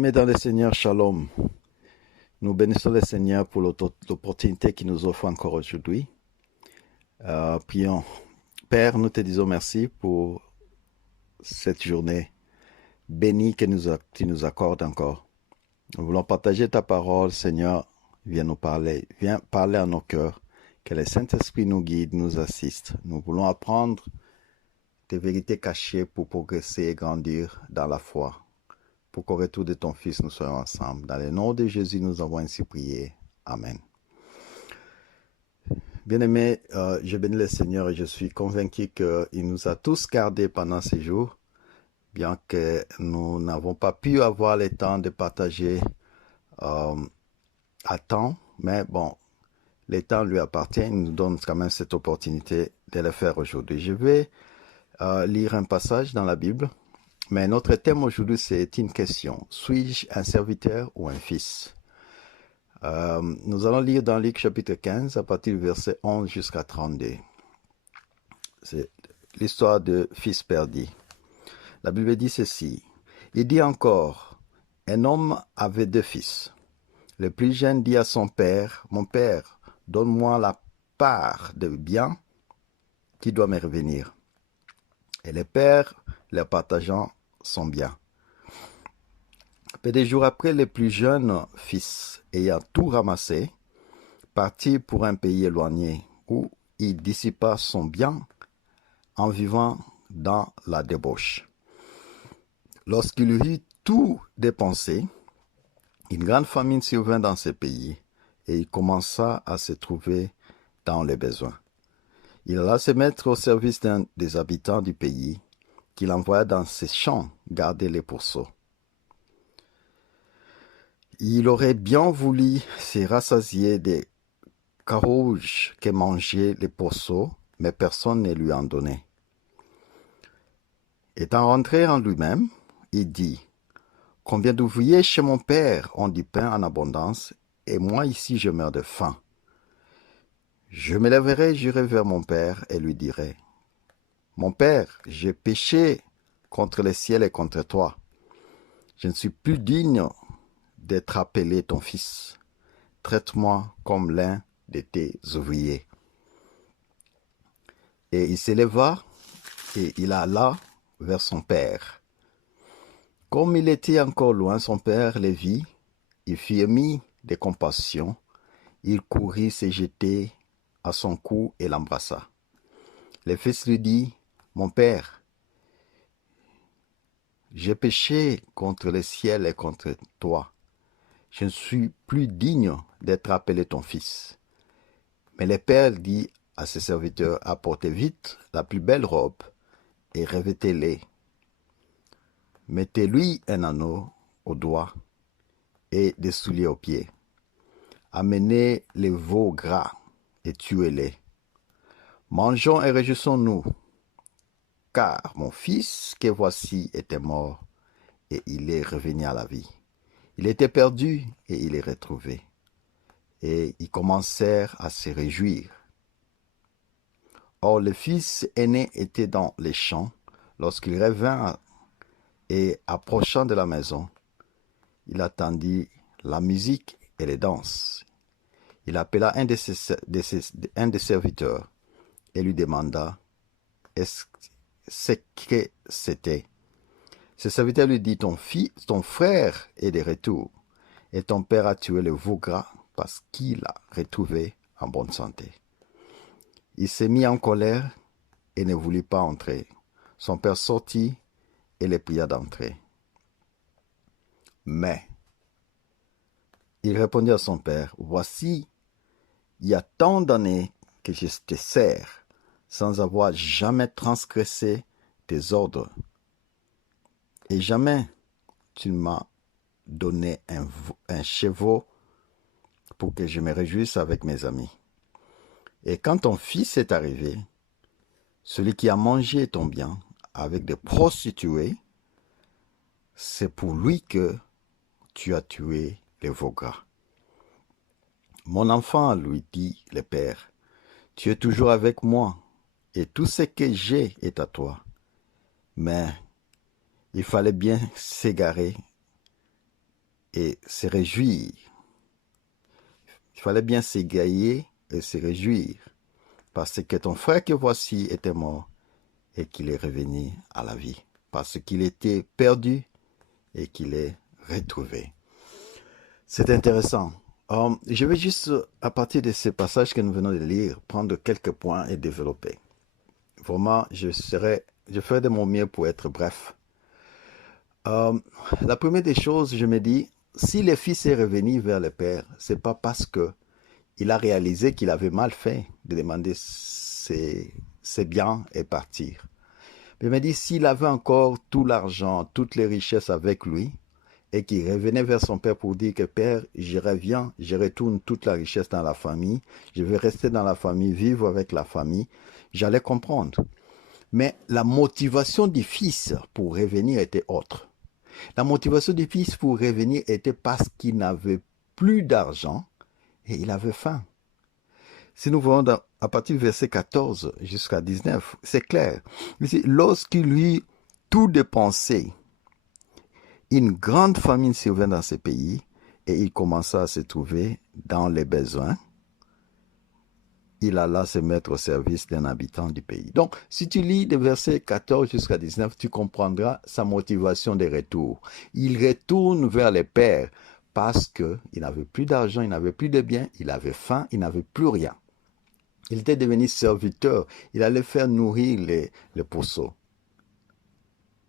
Aimés dans le Seigneur, Shalom. Nous bénissons le Seigneur pour l'opportunité qu'il nous offre encore aujourd'hui. Prions. Père, nous te disons merci pour cette journée bénie que tu nous accordes encore. Nous voulons partager ta parole, Seigneur. Viens nous parler. Viens parler à nos cœurs. Que le Saint-Esprit nous guide, nous assiste. Nous voulons apprendre tes vérités cachées pour progresser et grandir dans la foi. Pour qu'au retour de ton Fils, nous soyons ensemble. Dans le nom de Jésus, nous avons ainsi prié. Amen. Bien-aimés, je bénis le Seigneur et je suis convaincu qu'il nous a tous gardés pendant ces jours, bien que nous n'avons pas pu avoir le temps de partager à temps, mais bon, le temps lui appartient, il nous donne quand même cette opportunité de le faire aujourd'hui. Je vais lire un passage dans la Bible. Mais notre thème aujourd'hui, c'est une question. Suis-je un serviteur ou un fils? Nous allons lire dans Luc chapitre 15, à partir du verset 11 jusqu'à 32. C'est l'histoire de fils perdu. La Bible dit ceci. Il dit encore, un homme avait 2 fils. Le plus jeune dit à son père, « Mon père, donne-moi la part de bien qui doit me revenir. » Et le père, leur partageant son bien. Peu de jours après, le plus jeune fils, ayant tout ramassé, partit pour un pays éloigné où il dissipa son bien en vivant dans la débauche. Lorsqu'il eut tout dépensé, une grande famine survint dans ce pays et il commença à se trouver dans les besoins. Il alla se mettre au service d'un des habitants du pays qu'il envoya dans ses champs garder les pourceaux. Il aurait bien voulu se rassasier des carouges que mangeaient les pourceaux, mais personne ne lui en donnait. Étant rentré en lui-même, il dit, « Combien d'ouvriers chez mon père ont du pain en abondance, et moi ici je meurs de faim. Je me lèverai, j'irai vers mon père et lui dirai, « Mon père, j'ai péché contre le ciel et contre toi. Je ne suis plus digne d'être appelé ton fils. Traite-moi comme l'un de tes ouvriers. » Et il s'éleva et il alla vers son père. Comme il était encore loin, son père le vit, il fut ému de compassion, il courut se jeter à son cou et l'embrassa. Le fils lui dit, « Mon père, j'ai péché contre le ciel et contre toi. Je ne suis plus digne d'être appelé ton fils. » Mais le père dit à ses serviteurs, « Apportez vite la plus belle robe et revêtez-les. Mettez-lui un anneau au doigt et des souliers aux pieds. Amenez les veaux gras et tuez-les. Mangeons et réjouissons-nous, car mon fils que voici était mort et il est revenu à la vie. Il était perdu et il est retrouvé. » Et ils commencèrent à se réjouir. Or le fils aîné était dans les champs lorsqu'il revint et approchant de la maison, il attendit la musique et les danses. Il appela un des serviteurs et lui demanda ce que c'était. Ce serviteur lui dit, ton frère est de retour, et ton père a tué le veau gras parce qu'il l'a retrouvé en bonne santé. Il s'est mis en colère et ne voulut pas entrer. Son père sortit et le pria d'entrer. Mais il répondit à son père, « Voici, il y a tant d'années que je te sers, sans avoir jamais transgressé tes ordres. Et jamais tu m'as donné un chevreau pour que je me réjouisse avec mes amis. Et quand ton fils est arrivé, celui qui a mangé ton bien avec des prostituées, c'est pour lui que tu as tué les veaux gras. » Mon enfant, lui dit le père, tu es toujours avec moi, et tout ce que j'ai est à toi. Mais il fallait bien s'égarer et se réjouir. Il fallait bien s'égayer et se réjouir, parce que ton frère que voici était mort et qu'il est revenu à la vie, parce qu'il était perdu et qu'il est retrouvé. C'est intéressant. Je vais juste, à partir de ces passages que nous venons de lire, prendre quelques points et développer. Vraiment, je ferai de mon mieux pour être bref. La première des choses, je me dis, si le fils est revenu vers le père, c'est pas parce que il a réalisé qu'il avait mal fait de demander ses biens et partir. Mais il me dit, s'il avait encore tout l'argent, toutes les richesses avec lui, et qu'il revenait vers son père pour dire que père, je reviens, je retourne toute la richesse dans la famille, je vais rester dans la famille, vivre avec la famille, j'allais comprendre. Mais la motivation du fils pour revenir était autre. La motivation du fils pour revenir était parce qu'il n'avait plus d'argent et il avait faim. Si nous voyons à partir du verset 14 jusqu'à 19, c'est clair. Lorsqu'il eut tout dépensé, une grande famine survint dans ce pays et il commença à se trouver dans les besoins. Il alla se mettre au service d'un habitant du pays. Donc, si tu lis de versets 14 jusqu'à 19, tu comprendras sa motivation de retour. Il retourne vers les pères parce qu'il n'avait plus d'argent, il n'avait plus de biens, il avait faim, il n'avait plus rien. Il était devenu serviteur, il allait faire nourrir les pourceaux.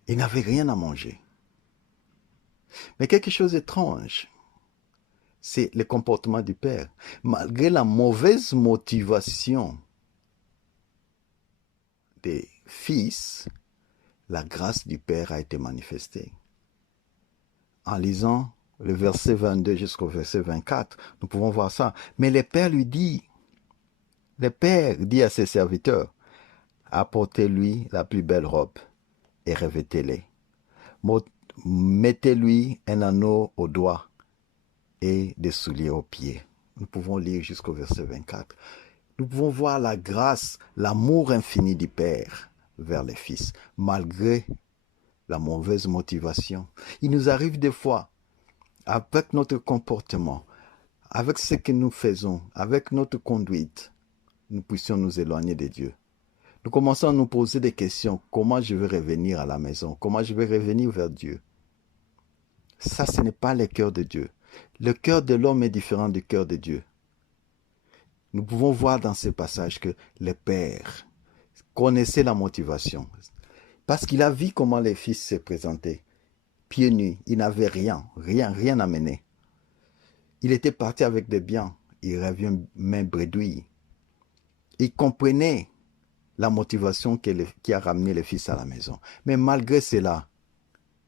Il n'avait rien à manger. Mais quelque chose d'étrange, c'est le comportement du père. Malgré la mauvaise motivation des fils, la grâce du père a été manifestée. En lisant le verset 22 jusqu'au verset 24, nous pouvons voir ça. Mais le père dit à ses serviteurs, apportez-lui la plus belle robe et revêtez-les. Mettez-lui un anneau au doigt et des souliers aux pieds. Nous pouvons lire jusqu'au verset 24. Nous pouvons voir la grâce, l'amour infini du Père vers les fils, malgré la mauvaise motivation. Il nous arrive des fois, avec notre comportement, avec ce que nous faisons, avec notre conduite, nous puissions nous éloigner de Dieu. Nous commençons à nous poser des questions. Comment je vais revenir à la maison? Comment je vais revenir vers Dieu? Ça, ce n'est pas le cœur de Dieu. Le cœur de l'homme est différent du cœur de Dieu. Nous pouvons voir dans ce passage que le Père connaissait la motivation. Parce qu'il a vu comment les fils se présentaient. Pieds nus, il n'avait rien à mener. Il était parti avec des biens. Il revient main bredouille. Il comprenait la motivation qui a ramené les fils à la maison. Mais malgré cela,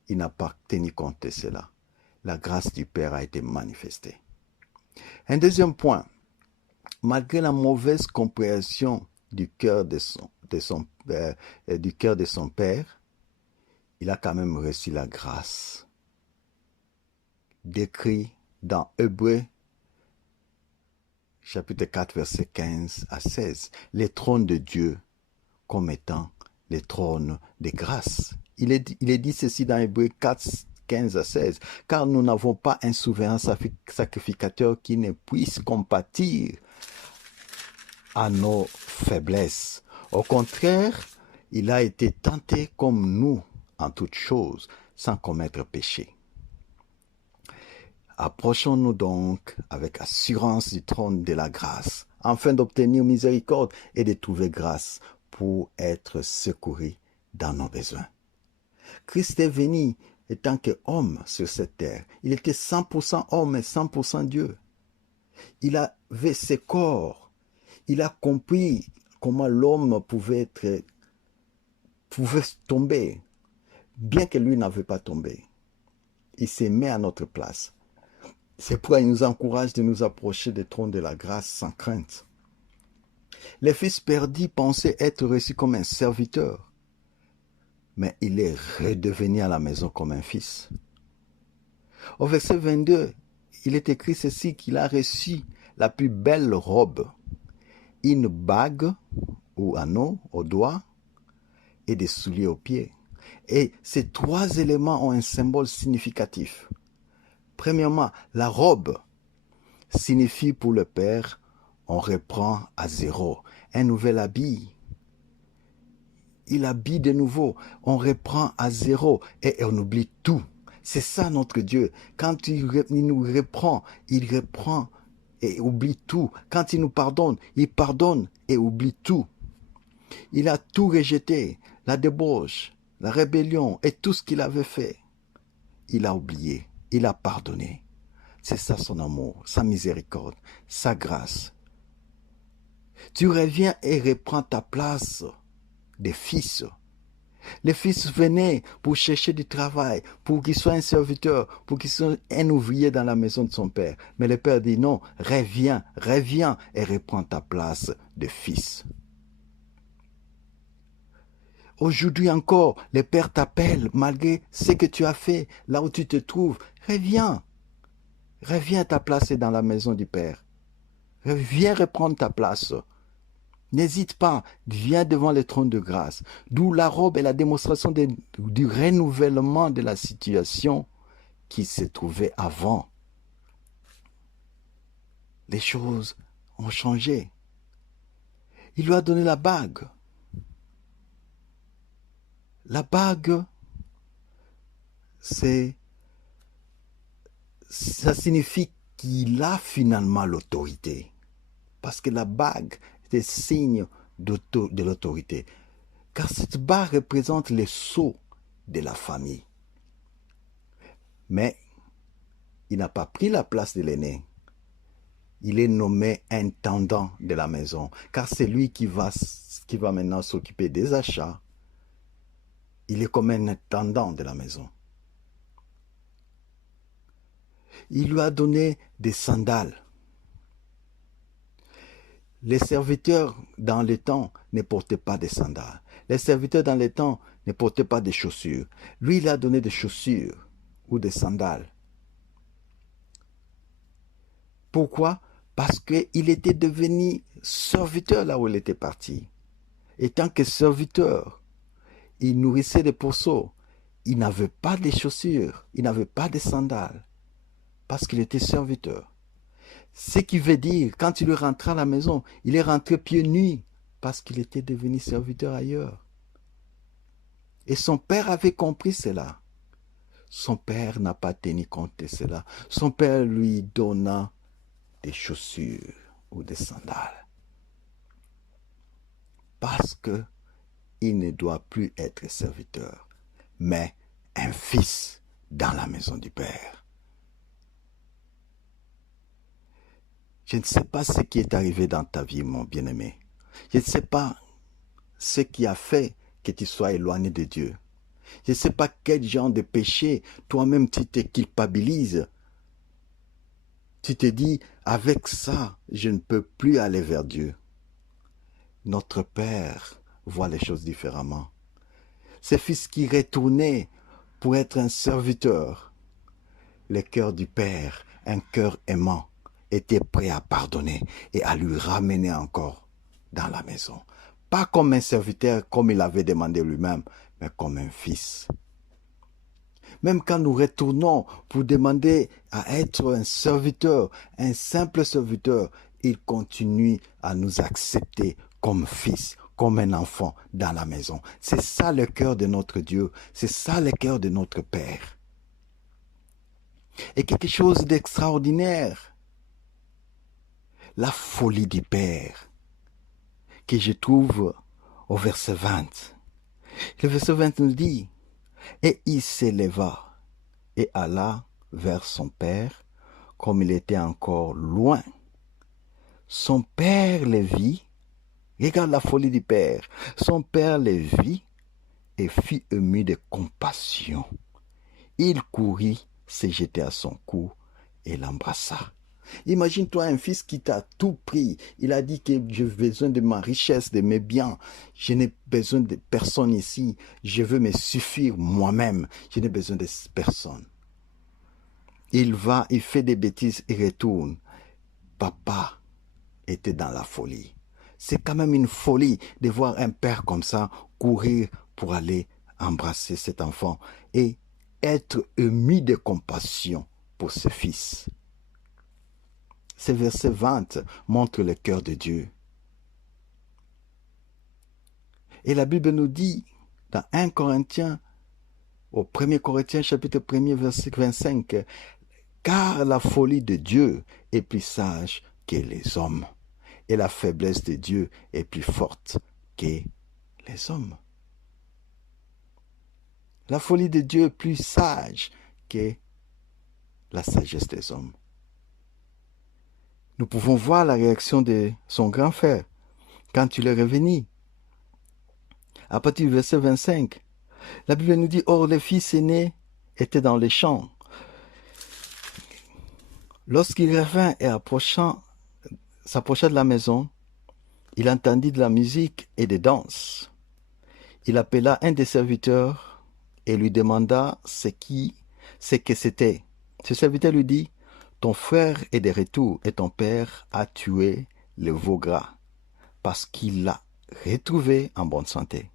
il n'a pas tenu compte de cela. La grâce du Père a été manifestée. Un deuxième point, malgré la mauvaise compréhension du cœur de son Père, il a quand même reçu la grâce. Décrit dans Hébreux, chapitre 4, verset 15 à 16, les trônes de Dieu comme étant les trônes de grâce. Il est dit ceci dans Hébreux 4, 15 à 16, car nous n'avons pas un souverain sacrificateur qui ne puisse compatir à nos faiblesses. Au contraire, il a été tenté comme nous en toutes choses, sans commettre péché. Approchons-nous donc avec assurance du trône de la grâce, afin d'obtenir miséricorde et de trouver grâce pour être secouru dans nos besoins. Christ est venu étant qu'homme sur cette terre. Il était 100% homme et 100% Dieu. Il avait ses corps. Il a compris comment l'homme pouvait tomber, bien que lui n'avait pas tombé. Il s'est mis à notre place. C'est pourquoi il nous encourage de nous approcher du trône de la grâce sans crainte. Les fils perdus pensaient être reçus comme un serviteur, mais il est redevenu à la maison comme un fils. Au verset 22, il est écrit ceci, qu'il a reçu la plus belle robe, une bague ou anneau au doigt et des souliers aux pieds. Et ces trois éléments ont un symbole significatif. Premièrement, la robe signifie pour le père, on reprend à zéro. Un nouvel habit. Il habille de nouveau. On reprend à zéro et on oublie tout. C'est ça notre Dieu. Quand il nous reprend, il reprend et oublie tout. Quand il nous pardonne, il pardonne et oublie tout. Il a tout rejeté, la débauche, la rébellion et tout ce qu'il avait fait. Il a oublié, il a pardonné. C'est ça son amour, sa miséricorde, sa grâce. Tu reviens et reprends ta place de fils. Les fils venaient pour chercher du travail, pour qu'il soit un serviteur, pour qu'il soit un ouvrier dans la maison de son père. Mais le père dit non, reviens, reviens et reprends ta place de fils. Aujourd'hui encore, le père t'appelle malgré ce que tu as fait, là où tu te trouves. Reviens. Reviens, ta place est dans la maison du père. Viens reprendre ta place. N'hésite pas, viens devant le trône de grâce. D'où la robe est la démonstration du renouvellement de la situation qui se trouvait avant. Les choses ont changé. Il lui a donné la bague. La bague, ça signifie qu'il a finalement l'autorité. Parce que la bague est un signe de l'autorité. Car cette bague représente le sceau de la famille. Mais il n'a pas pris la place de l'aîné. Il est nommé intendant de la maison. Car c'est lui qui va maintenant s'occuper des achats. Il est comme un intendant de la maison. Il lui a donné des sandales. Les serviteurs dans le temps ne portaient pas de sandales. Les serviteurs dans le temps ne portaient pas de chaussures. Lui, il a donné des chaussures ou des sandales. Pourquoi? Parce qu'il était devenu serviteur là où il était parti. Et tant que serviteur, il nourrissait des pourceaux. Il n'avait pas de chaussures, il n'avait pas de sandales, parce qu'il était serviteur. Ce qui veut dire, quand il est rentré à la maison, il est rentré pieds nus, parce qu'il était devenu serviteur ailleurs. Et son père avait compris cela. Son père n'a pas tenu compte de cela. Son père lui donna des chaussures ou des sandales. Parce que il ne doit plus être serviteur, mais un fils dans la maison du Père. Je ne sais pas ce qui est arrivé dans ta vie, mon bien-aimé. Je ne sais pas ce qui a fait que tu sois éloigné de Dieu. Je ne sais pas quel genre de péché toi-même tu te culpabilises. Tu te dis, avec ça, je ne peux plus aller vers Dieu. Notre Père voit les choses différemment. Ce fils qui retournait pour être un serviteur, le cœur du Père, un cœur aimant, était prêt à pardonner et à lui ramener encore dans la maison. Pas comme un serviteur comme il avait demandé lui-même, mais comme un fils. Même quand nous retournons pour demander à être un serviteur, un simple serviteur, il continue à nous accepter comme fils, comme un enfant dans la maison. C'est ça le cœur de notre Dieu, c'est ça le cœur de notre Père. Et quelque chose d'extraordinaire, la folie du Père, que je trouve au verset 20. Le verset 20 nous dit, « Et il s'éleva et alla vers son père, comme il était encore loin. Son père le vit. » Regarde la folie du père. Son père le vit et fut ému de compassion. Il courut, se jeter à son cou et l'embrassa. Imagine-toi un fils qui t'a tout pris. Il a dit que j'ai besoin de ma richesse, de mes biens. Je n'ai besoin de personne ici. Je veux me suffire moi-même. Je n'ai besoin de personne. Il va, il fait des bêtises et retourne. Papa était dans la folie. C'est quand même une folie de voir un père comme ça courir pour aller embrasser cet enfant et être ému de compassion pour ses fils. Ces versets 20 montrent le cœur de Dieu. Et la Bible nous dit, dans 1 Corinthiens, au 1 Corinthiens chapitre 1 verset 25, car la folie de Dieu est plus sage que les hommes, et la faiblesse de Dieu est plus forte que les hommes. La folie de Dieu est plus sage que la sagesse des hommes. Nous pouvons voir la réaction de son grand frère quand il est revenu. À partir du verset 25, la Bible nous dit, or les fils aînés étaient dans les champs. Lorsqu'il revint et s'approcha de la maison, il entendit de la musique et des danses. Il appela un des serviteurs et lui demanda ce que c'était. Ce serviteur lui dit, ton frère est de retour et ton père a tué le veau gras parce qu'il l'a retrouvé en bonne santé.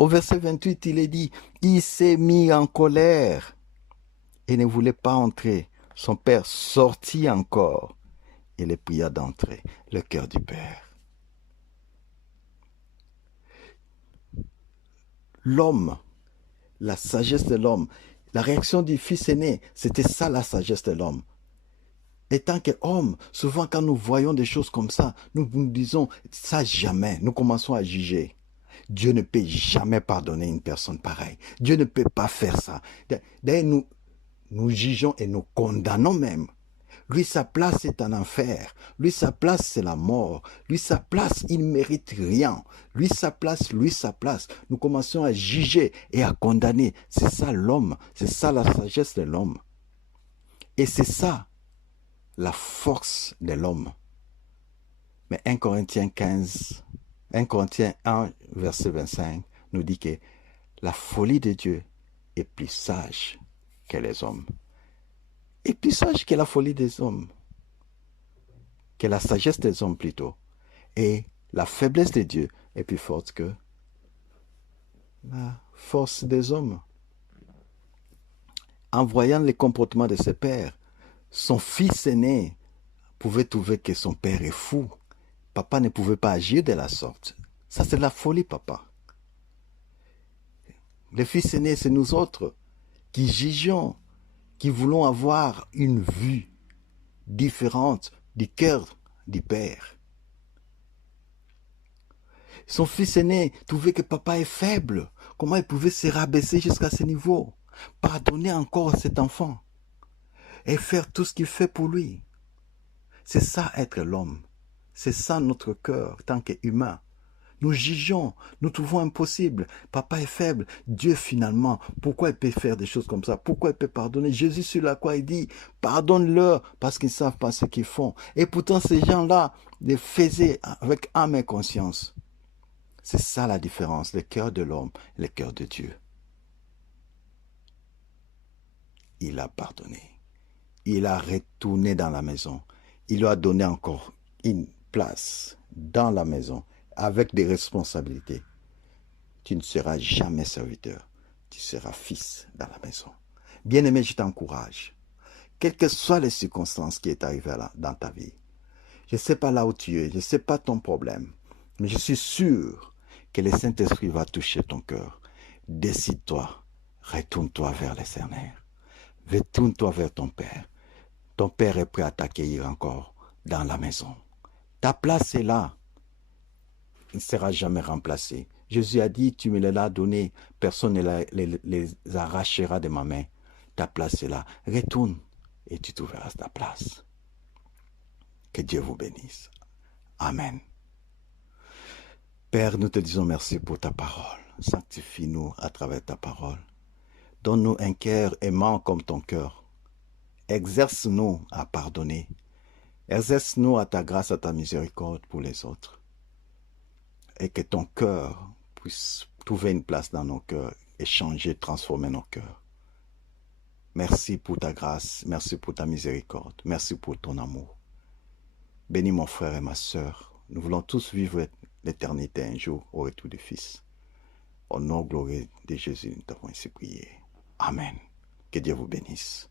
Au verset 28, il est dit, il s'est mis en colère et ne voulait pas entrer. Son père sortit encore et le pria d'entrer. Le cœur du père. L'homme, la sagesse de l'homme, la réaction du fils aîné, c'était ça la sagesse de l'homme. Et tant qu'homme, souvent quand nous voyons des choses comme ça, nous nous disons, ça jamais, nous commençons à juger. Dieu ne peut jamais pardonner une personne pareille. Dieu ne peut pas faire ça. D'ailleurs, nous jugeons et nous condamnons même. Lui, sa place est en enfer. Lui, sa place, c'est la mort. Lui, sa place, il ne mérite rien. Lui, sa place. Nous commençons à juger et à condamner. C'est ça l'homme. C'est ça la sagesse de l'homme. Et c'est ça la force de l'homme. Mais 1 Corinthiens 1, verset 25, nous dit que la folie de Dieu est plus sage que les hommes. Et plus sage que la folie des hommes. Que la sagesse des hommes plutôt. Et la faiblesse de Dieu est plus forte que la force des hommes. En voyant les comportements de ses pères, son fils aîné pouvait trouver que son père est fou. Papa ne pouvait pas agir de la sorte. Ça, c'est la folie, papa. Le fils aîné, c'est nous autres qui jugeons, qui voulons avoir une vue différente du cœur du père. Son fils aîné trouvait que papa est faible. Comment il pouvait se rabaisser jusqu'à ce niveau? Pardonner encore à cet enfant et faire tout ce qu'il fait pour lui. C'est ça être l'homme. C'est ça notre cœur, tant qu'humain. Nous jugeons, nous trouvons impossible. Papa est faible. Dieu finalement, pourquoi il peut faire des choses comme ça? Pourquoi il peut pardonner? Jésus sur la croix, il dit, pardonne-leur parce qu'ils ne savent pas ce qu'ils font. Et pourtant ces gens-là les faisaient avec âme et conscience. C'est ça la différence, le cœur de l'homme et le cœur de Dieu. Il a pardonné. Il a retourné dans la maison. Il lui a donné encore une place dans la maison avec des responsabilités. Tu ne seras jamais serviteur. Tu seras fils dans la maison. Bien-aimé, je t'encourage. Quelles que soient les circonstances qui est arrivées là, dans ta vie. Je ne sais pas là où tu es. Je ne sais pas ton problème. Mais je suis sûr que le Saint-Esprit va toucher ton cœur. Décide-toi. Retourne-toi vers l'Éternel. Retourne-toi vers ton Père. Ton Père est prêt à t'accueillir encore dans la maison. Ta place est là. Il ne sera jamais remplacé. Jésus a dit, tu me l'as donné, personne ne les arrachera de ma main. Ta place est là. Retourne et tu trouveras ta place. Que Dieu vous bénisse. Amen. Père, nous te disons merci pour ta parole. Sanctifie-nous à travers ta parole. Donne-nous un cœur aimant comme ton cœur. Exerce-nous à pardonner. Exerce-nous à ta grâce, à ta miséricorde pour les autres. Et que ton cœur puisse trouver une place dans nos cœurs et changer, transformer nos cœurs. Merci pour ta grâce, merci pour ta miséricorde, merci pour ton amour. Bénis mon frère et ma sœur. Nous voulons tous vivre l'éternité un jour au retour du Fils. Au nom glorieux de Jésus, nous t'avons ainsi prié. Amen. Que Dieu vous bénisse.